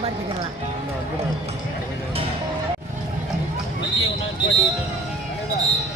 சம்பாதிச்சுக்கலாம் நில்லானே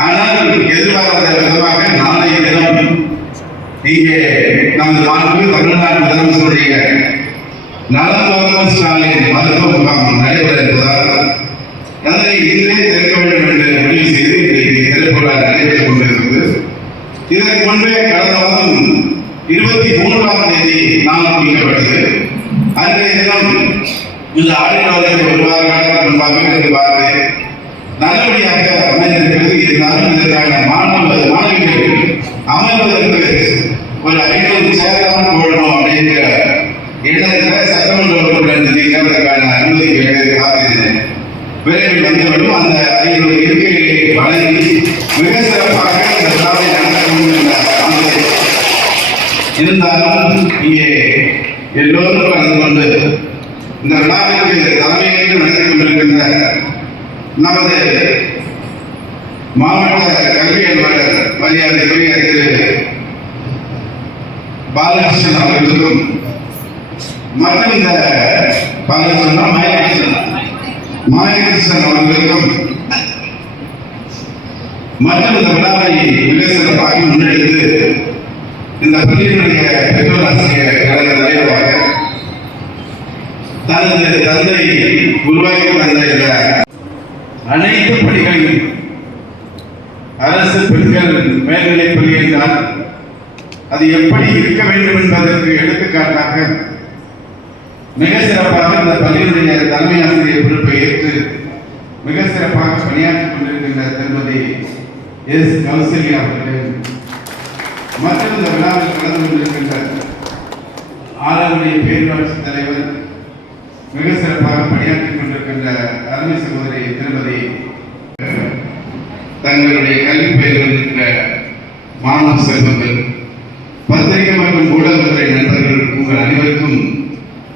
ஆனால் எதிர்பாராத விதமாக நாளைய தினம் இங்கே நமது மாண்பு தமிழ்நாடு முதலமைச்சருடைய நலன் ஸ்டாலின் மருத்துவ முகாம் நடைபெற இருப்பதால் அதனை இன்றே திறக்க வேண்டும் என்று முடிவு செய்து இன்றைக்கு திறப்புலா நடைபெற்றுக் கொண்டிருக்கிறது. இதற்கு முன்பே கடந்த மாதம் இருபத்தி மூன்றாம் தேதி நாள் முடிக்கப்பட்டது அன்றைய தினம் இந்த ஆடியோவில் ஒரு வார காலத்துக்கு முன்பாக பார்த்தேன் நல்லபடியாக அமைந்திருக்கிறது. இருந்தாலும் இதற்கான மாணவ மாணவிகள் அமர்வதற்கு ஒரு ஐநூறு சேரலாம் போடணும் அப்படிங்கிற இடத்துல சட்டமன்ற உறுப்பினர் நிதிக்கு அனுமதி கேட்டு காத்திருந்தேன். விரைவில் வந்துவிடும். அந்த ஐநூறு இருக்கைகளை வழங்கி மிக சிறப்பாக இந்த விழாவை நடத்தணும் என்ற இருந்தாலும் இங்கே எல்லோரும் கலந்து கொண்டு இந்த விழாவிற்கு தலைமையிலிருந்து நடத்தி கொண்டிருக்கின்ற நமது மாவட்ட கல்வி அலுவலர் மரியாதைக்குரிய திரு பாலகிருஷ்ணன் அவர்களுக்கும் மற்றும் இந்த பாலகிருஷ்ணன் மாயகிருஷ்ணன் மாயகிருஷ்ணன் அவர்களுக்கும் மற்றும் இந்த விழாவை மிக சிறப்பாக முன்னெடுத்து இந்த பள்ளியினுடைய பெற்றோர் ஆசிரியர் கழக தலைவராக தனது தந்தை உருவாக்கி தந்த இந்த அனைத்து பள்ளிகளையும் அரசு பெண்கள் மேல்நிலைப் பள்ளி என்றால் அது எப்படி இருக்க வேண்டும் என்பதற்கு எடுத்துக்காட்டாக மிக சிறப்பாக இந்த பள்ளியினுடைய தலைமை ஆசிரியர் பொறுப்பை ஏற்று மிக சிறப்பாக பணியாற்றிக் கொண்டிருக்கின்ற திருமதி எஸ். கௌசல்யா அவர்கள் மற்றும் இந்த விழாவில் கலந்து கொண்டிருக்கின்ற ஆளுநருடைய பேரரசு தலைவர் மிக சிறப்பாக பணியாற்றிக் கொண்டிருக்கின்ற அருமை சகோதரி திருமதி தங்களுடைய கல்வி பெயர்கள் இருக்கிற மாணவ செல்வங்கள் பத்திரிகை மற்றும் ஊடகத்துறை நண்பர்கள் உங்கள் அனைவருக்கும்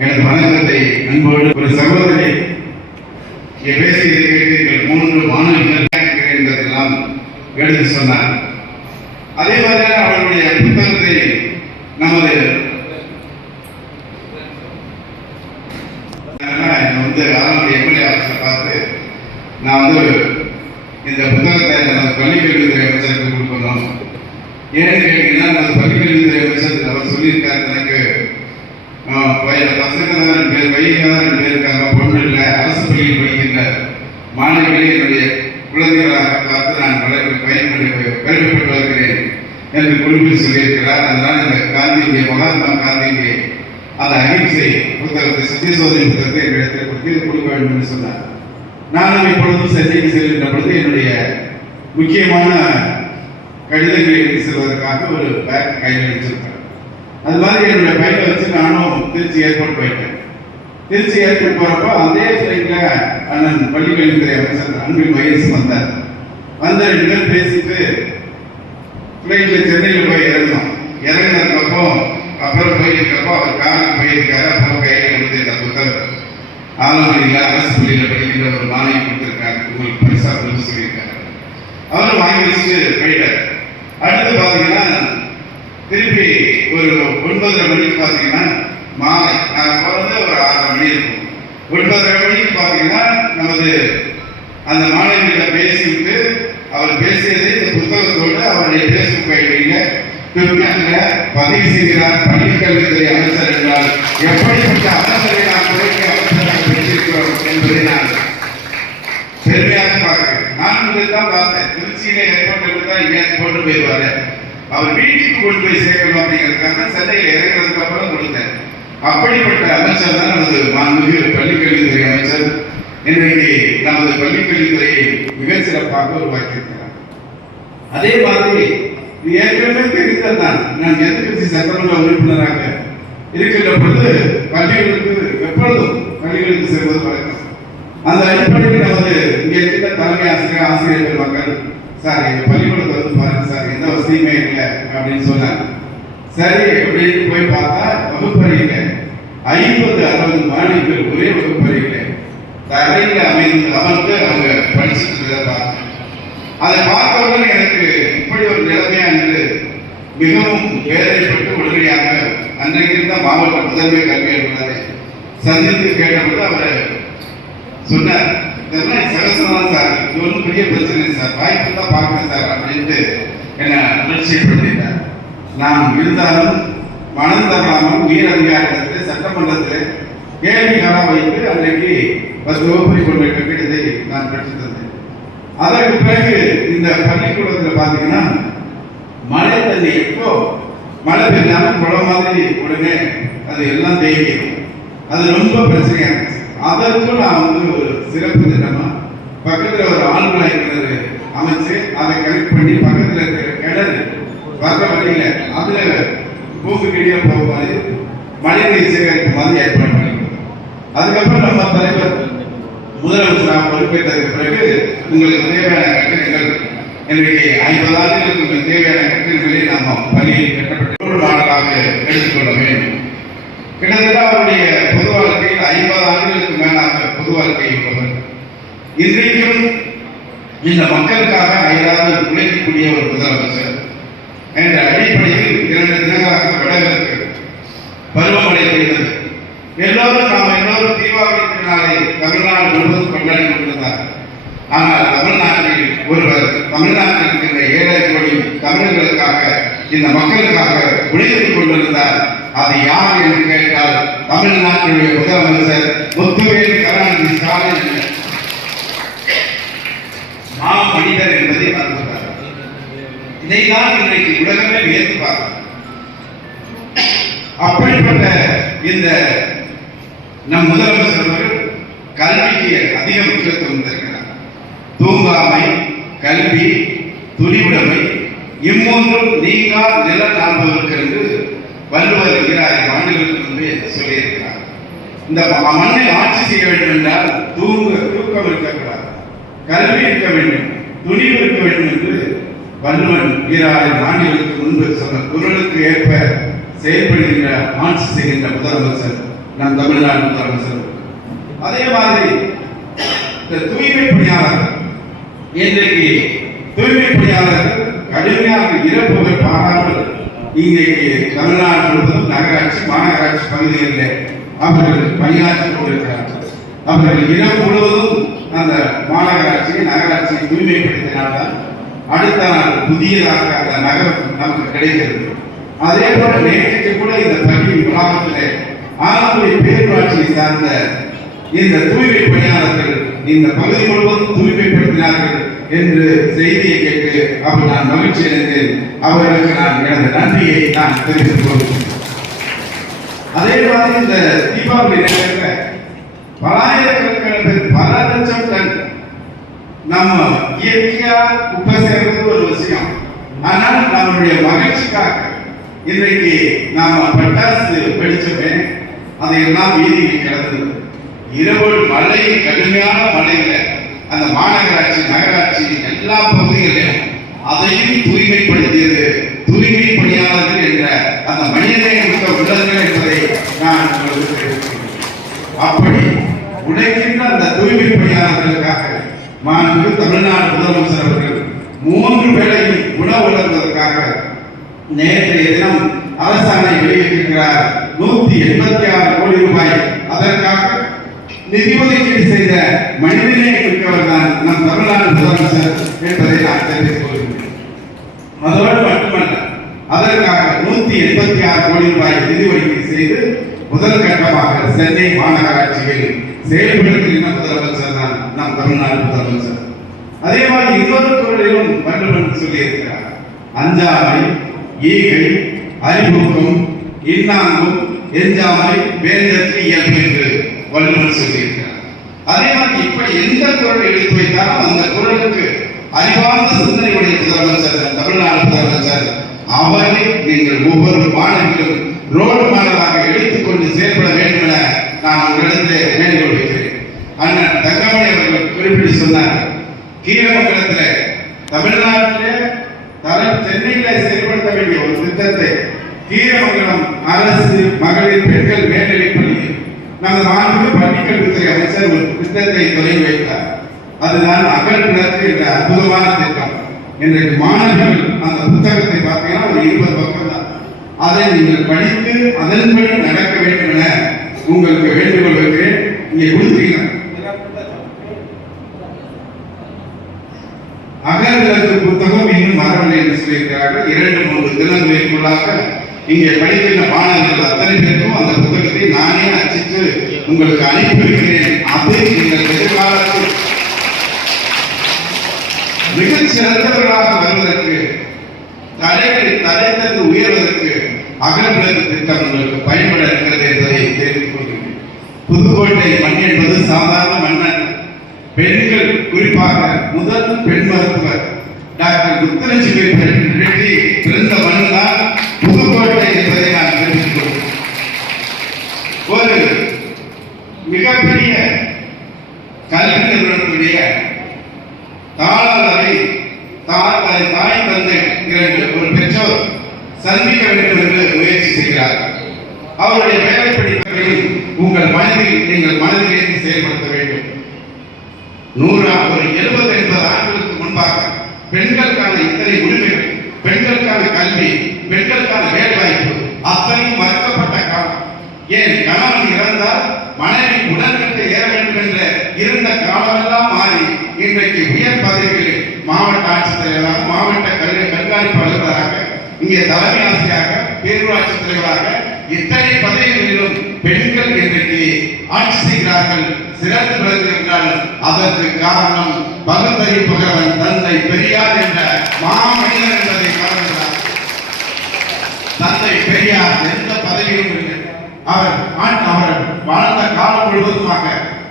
எனது வணக்கத்தை அன்போடு ஒரு சகோதரி பேசியதை கேட்டீர்கள். மூன்று மாணவிகள் என்பதெல்லாம் எடுத்து சொன்னார். அதே மாதிரி அவர்களுடைய புத்தகத்தை நமது ஆரம்பி பார்த்து நான் வந்து இந்த புத்தகத்தை நமது பள்ளிக்கல்வித்துறை அமைச்சருக்கு கொடுக்கணும் ஏன்னு கேட்டீங்கன்னா நமது பள்ளிக்கல்வித்துறை அமைச்சர் அவர் சொல்லியிருக்காரு எனக்கு ஆஹ், பசங்க தான் ரெண்டு பேர் பையங்க தான் ரெண்டு பேர் இருக்காங்க பொண்ணு இல்லை அரசு பள்ளியில் படிக்கின்ற மாணவிகளை என்னுடைய குழந்தைகளாக பார்த்து நான் வளர்க்க பயன்படு பெருமைப்பட்டு வருகிறேன் என்று குறிப்பிட்டு சொல்லியிருக்கிறார். அதனால் இந்த காந்தியுடைய மகாத்மா காந்தியுடைய அந்த அகிம்சை புத்தகத்தை சத்தியசோதனை புத்தகத்தை என்னிடத்தில் கொடுத்து இது கொடுக்க வேண்டும் என்று சொன்னார். நானும் இப்பொழுது சென்னைக்கு செல்கின்ற பொழுது என்னுடைய முக்கியமான கடிதங்களை எடுத்து செல்வதற்காக ஒரு பேக் கையில் வச்சிருக்கேன் அது மாதிரி என்னுடைய பைக்கை வச்சு நானும் திருச்சி ஏர்போர்ட் போயிட்டேன். திருச்சி ஏர்போர்ட் போகிறப்போ அதே ஃப்ளைட்ல அண்ணன் பள்ளிக்கல்வித்துறை அமைச்சர் அன்பில் மகேஷ் வந்தார். வந்த ரெண்டு பேர் பேசிட்டு ஃப்ளைட்டில் சென்னையில் போய் இறங்கினோம். இறங்கினதுக்கப்புறம் அப்புறம் போயிருக்கப்போ அவர் காருக்கு போயிருக்காரு அப்புறம் கையில் கொடுத்து இந்த புத்தகம் ஆலமணியில் அரசு பள்ளியில் படிக்கின்ற ஒரு மாணவி கொடுத்துருக்காங்க உங்களுக்கு பரிசா கொடுத்து சொல்லியிருக்காரு. அவரும் வாங்கி வச்சுட்டு போயிட்டார். அடுத்து பார்த்தீங்கன்னா திருப்பி ஒரு ஒன்பதரை மணிக்கு பார்த்தீங்கன்னா மாலை நான் பிறந்து ஒரு ஆறரை மணி இருக்கும். ஒன்பதரை மணிக்கு பார்த்தீங்கன்னா நமது அந்த மாணவியில பேசிவிட்டு அவர் பேசியதை இந்த புத்தகத்தோடு அவருடைய பேஸ்புக் போயிடுவீங்க ட்விட்டர்ல பதிவு செய்கிறார் பள்ளிக்கல்வித்துறை அமைச்சர் என்றால் எப்படிப்பட்ட அரசரை நாம் குறைக்க அமைச்சராக பெற்றிருக்கிறோம் என்பதை நான் பெருமையாக பார்க்கிறேன். நான் தான் பார்த்தேன். திருச்சியில ஏர்போர்ட் தான் இங்கே கொண்டு போயிடுவாரு. அவர் வீட்டுக்கு கொண்டு போய் சேர்க்கணும் அப்படிங்கிறதுக்காக சென்னையில் இறங்குறதுக்கு அப்புறம் கொடுத்தேன். அப்படிப்பட்ட அமைச்சர் தான் நமது மாண்புமிகு பள்ளிக்கல்வித்துறை அமைச்சர். இன்றைக்கு நமது பள்ளிக்கல்வித்துறையை மிக சிறப்பாக உருவாக்கியிருக்கிறார். அதே மாதிரி இது ஏற்கனவே தெரிந்ததுதான் நான் எதிர்கட்சி சட்டமன்ற உறுப்பினராக இருக்கின்ற பொழுது பள்ளிகளுக்கு எப்பொழுதும் பள்ளிகளுக்கு செல்வது வழக்கம். அந்த அடிப்படையில் நமது இங்கே இருக்கிற தலைமை ஆசிரியர் ஆசிரியர்கள் மக்கள் சார் எங்கள் பள்ளிக்கூடத்தை வந்து பாருங்க சார் எந்த வசதியுமே இல்லை அப்படின்னு சொன்னாங்க சரி அப்படின்னு போய் பார்த்தா வகுப்பறையில் ஐம்பது அறுபது மாணவிகள் ஒரே வகுப்பறையில் தரையில் அமைந்து அமர்ந்து அவங்க படிச்சுட்டு பார்த்தேன் அதை பார்த்தவுடன் எனக்கு இப்படி ஒரு நிலைமையா என்று மிகவும் வேதனைப்பட்டு உடனடியாக அன்றைக்கு இருந்த மாவட்ட முதன்மை கல்வி அலுவலரை சந்தித்து கேட்டபோது அவர் சொன்னார் இதெல்லாம் சார். இது ஒன்றும் பெரிய பிரச்சனை இல்லை சார். வாய்ப்பு தான் பார்க்குறேன் சார் அப்படின்ட்டு என்னை உணர்ச்சிப்படுத்திட்டார். நாம் இருந்தாலும் மனம் தரலாமல் உயர் அதிகாரத்தில் சட்டமன்றத்தில் கேள்விகளாக வைத்து அன்றைக்கு பஸ் வகுப்பை கொண்டு கட்டிடத்தை நான் பெற்றுத் அதற்கு பிறகு இந்த பள்ளிக்கூடத்தில் பார்த்தீங்கன்னா மழை தண்ணி எப்போ மழை பெஞ்சாலும் குளம் மாதிரி உடனே அது எல்லாம் தேங்கிடும். அது ரொம்ப பிரச்சனையாக இருந்துச்சு. அதற்கும் நான் வந்து ஒரு சிறப்பு திட்டமாக பக்கத்தில் ஒரு ஆண்களை கிணறு அமைச்சு அதை கனெக்ட் பண்ணி பக்கத்தில் இருக்கிற கிணறு வர்ற வழியில் அதில் பூக்கு போக மாதிரி மழைநீர் சேகரிக்கும் மாதிரி ஏற்பாடு பண்ணி அதுக்கப்புறம் நம்ம தலைவர் முதலமைச்சராக பொறுப்பேற்றதற்கு பிறகு உங்களுக்கு தேவையான கட்டிடங்கள் இன்றைக்கு ஐம்பது ஆண்டுகளுக்கு உங்களுக்கு தேவையான கட்டிடங்களை நாம் பள்ளியில் கட்டப்பட்டு ஒரு மாடலாக எடுத்துக்கொள்ள வேண்டும். கிட்டத்தட்ட அவருடைய பொது வாழ்க்கையில் ஐம்பது ஆண்டுகளுக்கு மேலாக பொது வாழ்க்கை உள்ளவர் இன்றைக்கும் இந்த மக்களுக்காக அயராது உழைக்கக்கூடிய ஒரு முதலமைச்சர் என்ற அடிப்படையில் இரண்டு தினங்களாக வடகிழக்கு பருவமழை பெய்தது எல்லோரும் நாம் எல்லோரும் தீபாவளி திருநாளை தமிழ்நாடு முழுவதும் கொண்டாடி கொண்டிருந்தார் ஆனால் தமிழ்நாட்டில் ஒருவர் தமிழ்நாட்டில் இருக்கின்ற ஏழை கோடி தமிழர்களுக்காக இந்த மக்களுக்காக உழைத்துக் கொண்டிருந்தார். அது யார் என்று கேட்டால் தமிழ்நாட்டினுடைய முதலமைச்சர் முத்துவேல் கருணாநிதி ஸ்டாலின் என்ற மா மனிதர் என்பதை மறந்துட்டார் இதைதான் இன்றைக்கு உலகமே வியப்பார் அப்படிப்பட்ட இந்த நம் முதலமைச்சர் அவர்கள் கல்விக்கு அதிக முக்கியத்துவம் தருகிறார். தூங்காமை கல்வி துணிவுடைமை இம்மூன்றும் நீங்கா நில காண்பதற்கு என்று வள்ளுவர் ஈராயிரம் ஆண்டுகளுக்கு முன்பே சொல்லியிருக்கிறார். இந்த மண்ணை ஆட்சி செய்ய வேண்டும் என்றால் தூங்க தூக்கம் இருக்கக்கூடாது. கல்வி இருக்க வேண்டும் துணிவு இருக்க வேண்டும் வள்ளுவன் வீராரின் ஆண்டுகளுக்கு முன்பு சொன்ன குரலுக்கு ஏற்ப செயல்படுகின்ற ஆட்சி செய்கின்ற முதலமைச்சர் நம் தமிழ்நாடு முதலமைச்சர். அதே மாதிரி இந்த தூய்மை பணியாளர்கள் இன்றைக்கு தூய்மை பணியாளர்கள் கடுமையாக இறப்புகள் பாராமல் இன்றைக்கு தமிழ்நாடு முழுவதும் நகராட்சி மாநகராட்சி பகுதிகளில் அவர்கள் பணியாற்றி கொண்டிருக்கிறார்கள். அவர்கள் இடம் முழுவதும் அந்த மாநகராட்சி நகராட்சி தூய்மைப்படுத்தினால்தான் அடுத்த நாள் புதியதாக அந்த நகரம் நமக்கு கிடைக்கிறது. அதே போல நேற்றைக்கு கூட இந்த பள்ளி வளாகத்தில் ஆலங்குடி பேரூராட்சியை சார்ந்த இந்த தூய்மை பணியாளர்கள் இந்த பகுதி முழுவதும் தூய்மைப்படுத்தினார்கள். என்று செய்தியை கேட்டு அவர் நான் மகிழ்ச்சி அடைந்து அவர்களுக்கு நான் எனது நன்றியை நான் தெரிவித்துக் கொள்கிறேன். அதே மாதிரி இந்த தீபாவளி நேரத்தில் பலாயிரக்கணக்கான பேர் பல லட்சம் டன் நம்ம இயற்கையா குப்பை சேர்றது ஒரு விஷயம். ஆனால் நம்மளுடைய மகிழ்ச்சிக்காக இன்றைக்கு நாம பட்டாசு வெடிச்சமே அதையெல்லாம் வீதியில் கிடந்தது இரவு மழை கடுமையான மழையில அந்த மாநகராட்சி நகராட்சி எல்லா பகுதிகளிலும் அதையும் தூய்மைப்படுத்தியது தூய்மை பணியாளர்கள் என்ற அந்த மனிதனை மிக்க உள்ளங்கள் என்பதை நான் உங்களுக்கு தெரிவிக்கிறேன் அப்படி உழைக்கின்ற அந்த தூய்மை பணியாளர்களுக்காக மாண்பு தமிழ்நாடு முதலமைச்சர் அவர்கள் மூன்று வேளையும் உணவு வழங்குவதற்காக நேற்றைய தினம் அரசாணை வெளியிட்டிருக்கிறார். நூத்தி எண்பத்தி ஆறு கோடி ரூபாய். அதற்காக நிதி ஒதுக்கீடு செய்த மனிதநேய மிக்கவர் தான் நம் தமிழ்நாடு முதலமைச்சர் என்பதை நான் தெரிவித்துக் கொள்கிறேன். அதோடு மட்டுமல்ல அதற்காக நூத்தி எண்பத்தி ஆறு கோடி ரூபாய் நிதி ஒதுக்கீடு செய்து முதல் கட்டமாக சென்னை மாநகராட்சியில் செயல்படுத்துகின்ற முதலமைச்சர் தான் நம் தமிழ்நாடு முதலமைச்சர். அதே மாதிரி இன்னொரு துறையிலும் வேண்டும் என்று சொல்லியிருக்கிறார். அஞ்சாமை ஈகை அறிமுகம் இன்னாங்கும் எஞ்சாமை வேந்தற்கு இயல்பு என்று சொல்லியிருக்கிறார். அதே மாதிரி இப்படி எந்த குரல் எடுத்து வைத்தாலும் அந்த குரலுக்கு அறிவார்ந்த சிந்தனையுடைய முதலமைச்சர் தமிழ்நாடு முதலமைச்சர் அவரை நீங்கள் ஒவ்வொரு மாணவர்களும் ரோடு மாடலாக எடுத்துக்கொண்டு செயல்பட வேண்டும் என நான் உங்களிடத்திலே வேண்டுகோள் வைக்கிறேன். அண்ணன் தங்கமணி அவர்கள் குறிப்பிட்டு சொன்னார் கீழமங்கலத்திலே தமிழ்நாட்டிலே தர சென்னையில செயல்படுத்த வேண்டிய ஒரு திட்டத்தை கீழமங்கலம் அரசு மகளிர் பெண்கள் மேல்நிலைப்பள்ளியில் நமது மாண்பு பள்ளிக்கல்வித்துறை அமைச்சர் ஒரு திட்டத்தை தொடங்கி வைத்தார். அதுதான் அகல் விளக்கு என்ற அற்புதமான திட்டம். இன்றைக்கு மாணவர்கள் அந்த புத்தகத்தை பார்த்தீங்கன்னா ஒரு இருபது பக்கம் தான் அதை நீங்கள் படித்து அதன்படி நடக்க வேண்டும் என உங்களுக்கு வேண்டுகோள் வைக்கிறேன். இங்கே கொடுத்துருக்கீங்க அகல் விளக்கு புத்தகம் இன்னும் வரவில்லை என்று சொல்லியிருக்கிறார்கள். இரண்டு மூன்று தினங்களுக்குள்ளாக இங்கே படிக்கின்ற மாணவர்கள் அத்தனை பேருக்கும் அந்த புத்தகத்தை நானே அச்சித்து உங்களுக்கு அனுப்பி வைக்கிறேன் அது நீங்கள் எதிர்காலத்தில் மிகச் சிறந்தவர்களாக வருவதற்கு தலைகளை தலை தந்து உயர்வதற்கு அகல் திட்டம் உங்களுக்கு பயன்பட இருக்கிறது என்பதை தெரிந்து கொள்கிறேன். புதுக்கோட்டை மண் என்பது சாதாரண மன்னன். பெண்கள் குறிப்பாக முதல் பெண் மருத்துவர் டாக்டர் முத்துலட்சுமி ரெட்டி பிறந்த மண் தான் புதுக்கோட்டை என்பதை நான் தெரிவித்துக் ஒரு மிகப்பெரிய கல்வி நிறுவனத்துடைய தாளாளரை தாய் தாய் தந்தை ஒரு பெற்றோர் சந்திக்க வேண்டும் என்று முயற்சி செய்கிறார்கள். அவருடைய வேலை படிப்பையும் உங்கள் மனதில் நீங்கள் மனதில் செயல்படுத்த வேண்டும். நூறு ஒரு எழுபது எண்பது ஆண்டுகளுக்கு முன்பாக பெண்களுக்கான இத்தனை உரிமைகள் பெண்களுக்கான கல்வி பெண்களுக்கான வேலை வாய்ப்பு அத்தனையும் மறுக்கப்பட்ட காலம். ஏன் கணவன் இறந்தால் மனைவி உடன்கட்டு ஏற வேண்டும் என்ற இருந்த காலமெல்லாம் மாறி இன்றைக்கு உயர் பதவிகளில் மாவட்ட ஆட்சித்தலைவராக மாவட்ட கல்வி கண்காணிப்பு அலுவலராக இங்கே தலைமை ஆசிரியராக பேரூராட்சி தலைவராக இத்தனை பதவிகளிலும் பெண்கள் இன்றைக்கு ஆட்சி செய்கிறார்கள் சிறந்து விளங்குகின்றால் அதற்கு காரணம் பகுத்தறிவுபகவன் தந்தை பெரியார் என்ற மாமனிதர் என்பது தந்தை பெரியார் எந்த பதவியிலும் இல்லை. அவர் ஆண் அவர் வாழ்ந்த காலம் முழுவதுமாக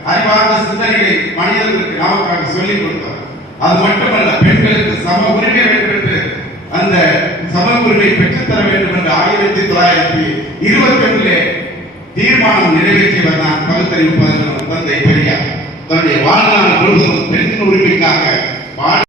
அறிவார்ந்த சிந்தனைகளை மனிதர்களுக்கு நமக்காக சொல்லிக் கொடுத்தார். அது மட்டுமல்ல பெண்களுக்கு சம உரிமை வேண்டும் என்று அந்த சம உரிமை பெற்றுத்தர வேண்டும் என்று ஆயிரத்தி தொள்ளாயிரத்தி இருபத்தி ஒன்றிலே தீர்மானம் நிறைவேற்றியவர் தான் பகுத்தறிவு பதினொன்று தந்தை பெரியார். தன்னுடைய வாழ்நாள் முழுவதும் பெண் உரிமைக்காக